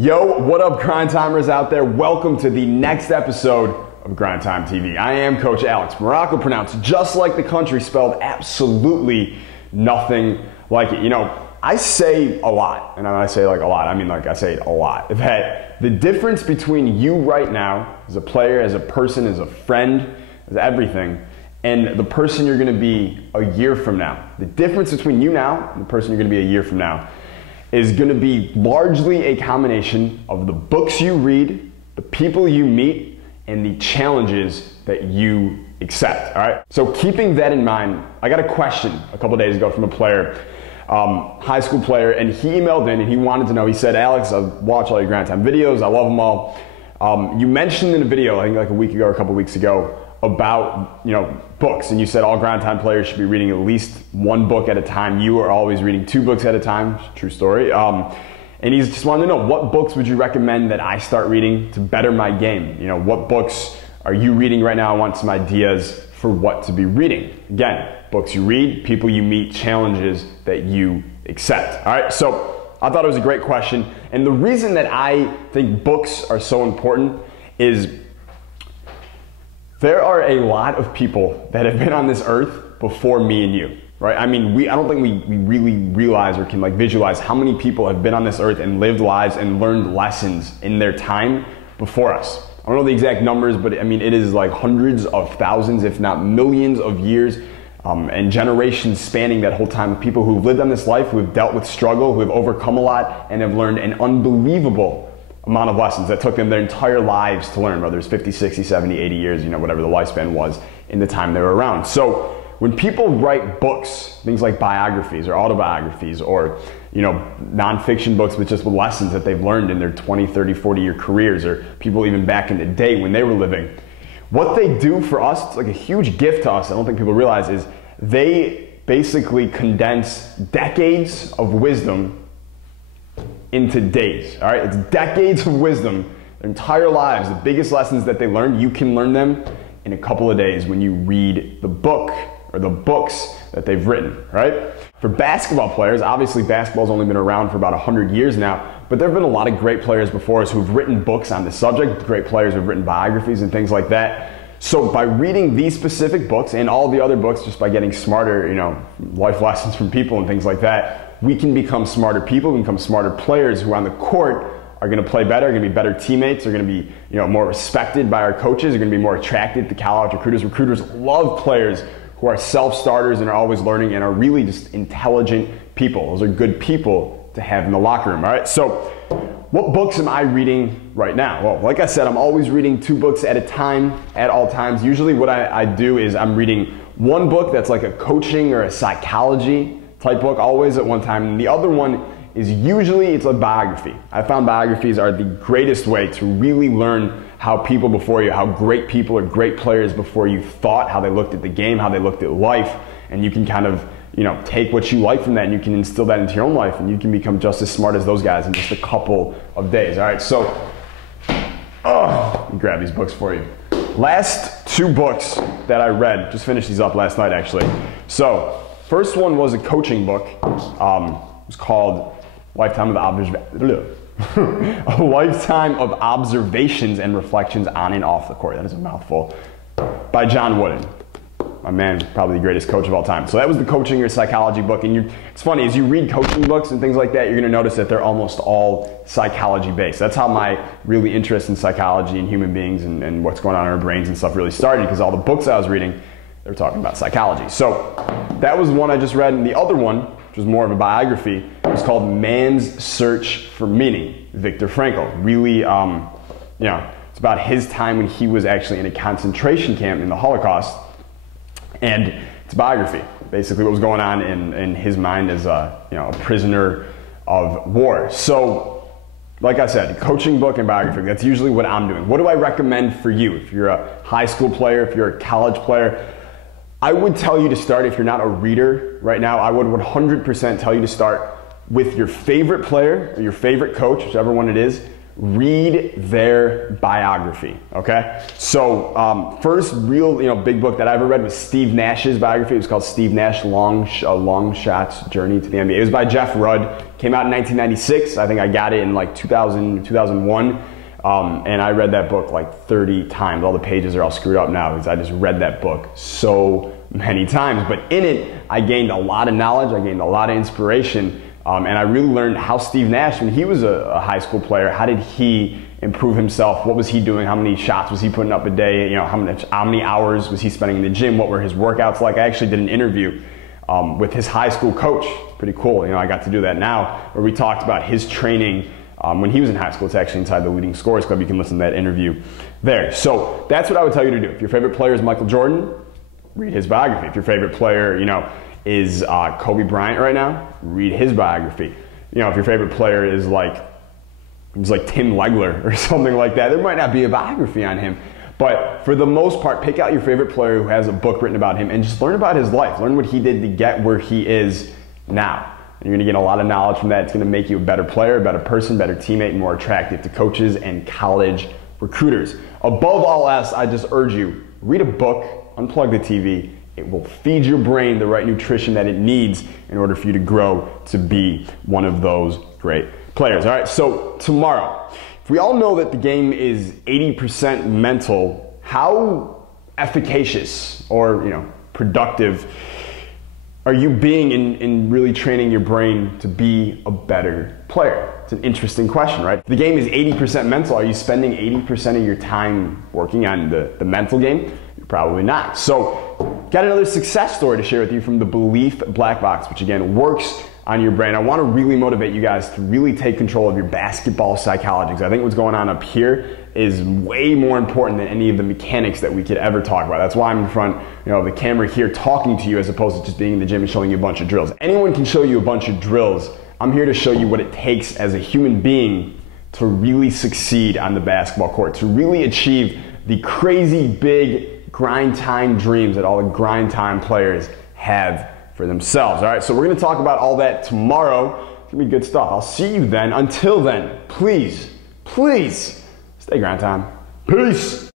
Yo, what up, Grind Timers out there? Welcome to the next episode of Grind Time TV. I am Coach Alex Maroko, pronounced just like the country, spelled absolutely nothing like it. You know, I say a lot, and when I say like a lot, I mean like I say it a lot, that the difference between you right now, as a player, as a person, as a friend, as everything, and the person you're gonna be a year from now, the difference between you now and the person you're gonna be a year from now is gonna be largely a combination of the books you read, the people you meet, and the challenges that you accept, all right? So keeping that in mind, I got a question a couple days ago from a player, high school player, and he emailed in and he wanted to know, he said, Alex, I watch all your Grind Time videos, I love them all. You mentioned in a video, I think like a week ago or a couple weeks ago, about books, and you said all Grind Time players should be reading at least one book at a time. You are always reading 2 books at a time. True story. And he's just wanted to know, what books would you recommend that I start reading to better my game? You know, what books are you reading right now? I want some ideas for what to be reading. Again, books you read, people you meet, challenges that you accept. All right, so I thought it was a great question, and the reason that I think books are so important is there are a lot of people that have been on this earth before me and you, right? I mean, I don't think we really realize or can like visualize how many people have been on this earth and lived lives and learned lessons in their time before us. I don't know the exact numbers, but I mean, it is like hundreds of thousands, if not millions of years and generations spanning that whole time of people who've lived on this life, who have dealt with struggle, who have overcome a lot, and have learned an unbelievable amount of lessons that took them their entire lives to learn, whether it's 50, 60, 70, 80 years, whatever the lifespan was in the time they were around. So when people write books, things like biographies or autobiographies or nonfiction books with just lessons that they've learned in their 20, 30, 40-year careers, or people even back in the day when they were living, what they do for us, it's like a huge gift to us, I don't think people realize, is they basically condense decades of wisdom into days, all right? It's decades of wisdom, their entire lives, the biggest lessons that they learned, you can learn them in a couple of days when you read the book or the books that they've written, right? For basketball players, obviously basketball's only been around for about 100 years now, but there have been a lot of great players before us who've written books on this subject, great players who've written biographies and things like that. So by reading these specific books and all the other books, just by getting smarter, life lessons from people and things like that, we can become smarter people, we can become smarter players who on the court are gonna play better, are gonna be better teammates, are gonna be more respected by our coaches, are gonna be more attracted to college recruiters. Recruiters love players who are self-starters and are always learning and are really just intelligent people. Those are good people to have in the locker room, all right? So what books am I reading right now? Well, like I said, I'm always reading 2 books at a time, at all times. Usually what I do is I'm reading one book that's like a coaching or a psychology type book, always at one time. And the other one is usually, it's a biography. I found biographies are the greatest way to really learn how people before you, how great people or great players before you thought, how they looked at the game, how they looked at life, and you can kind of take what you like from that and you can instill that into your own life and you can become just as smart as those guys in just a couple of days. All right, so let me grab these books for you. Last 2 books that I read, just finished these up last night actually. So first one was a coaching book. It was called A Lifetime of Observations and Reflections on and Off the Court. That is a mouthful. By John Wooden. My man, probably the greatest coach of all time. So that was the coaching or psychology book. And it's funny, as you read coaching books and things like that, you're gonna notice that they're almost all psychology based. That's how my really interest in psychology and human beings and what's going on in our brains and stuff really started, because all the books I was reading, they were talking about psychology. So that was the one I just read, and the other one, which was more of a biography, was called Man's Search for Meaning, Viktor Frankl. Really, it's about his time when he was actually in a concentration camp in the Holocaust, and it's a biography, basically what was going on in his mind as a prisoner of war. So, like I said, coaching book and biography, that's usually what I'm doing. What do I recommend for you? If you're a high school player, if you're a college player, I would tell you to start, if you're not a reader right now, I would 100% tell you to start with your favorite player or your favorite coach, whichever one it is. Read their biography, okay? So first real big book that I ever read was Steve Nash's biography. It was called Steve Nash, A Long Shot's Journey to the NBA. It was by Jeff Rudd. Came out in 1996. I think I got it in like 2000, 2001. And I read that book like 30 times. All the pages are all screwed up now because I just read that book so many times. But in it, I gained a lot of knowledge. I gained a lot of inspiration. And I really learned how Steve Nash, when he was a high school player, how did he improve himself? What was he doing? How many shots was he putting up a day? You know, how many hours was he spending in the gym? What were his workouts like? I actually did an interview with his high school coach. Pretty cool. You know, I got to do that now, where we talked about his training when he was in high school. It's actually inside the Leading Scorers Club. You can listen to that interview there. So that's what I would tell you to do. If your favorite player is Michael Jordan, read his biography. If your favorite player, you know, is Kobe Bryant right now, read his biography. You know, if your favorite player is like Tim Legler or something like that, there might not be a biography on him. But for the most part, pick out your favorite player who has a book written about him and just learn about his life. Learn what he did to get where he is now. And you're going to get a lot of knowledge from that. It's going to make you a better player, a better person, better teammate, and more attractive to coaches and college recruiters. Above all else, I just urge you, read a book, unplug the TV. It will feed your brain the right nutrition that it needs in order for you to grow to be one of those great players. All right, so tomorrow, if we all know that the game is 80% mental, how efficacious or, you know, productive are you being in really training your brain to be a better player? It's an interesting question, right? The game is 80% mental. Are you spending 80% of your time working on the mental game? You're probably not. So, got another success story to share with you from the Belief Black Box, which again works on your brain. I want to really motivate you guys to really take control of your basketball psychology, because I think what's going on up here is way more important than any of the mechanics that we could ever talk about. That's why I'm in front, you know, of the camera here talking to you, as opposed to just being in the gym and showing you a bunch of drills. Anyone can show you a bunch of drills. I'm here to show you what it takes as a human being to really succeed on the basketball court, to really achieve the crazy big grind time dreams that all the grind time players have for themselves. All right, so we're going to talk about all that tomorrow. It's going to be good stuff. I'll see you then. Until then, please, please stay grind time. Peace.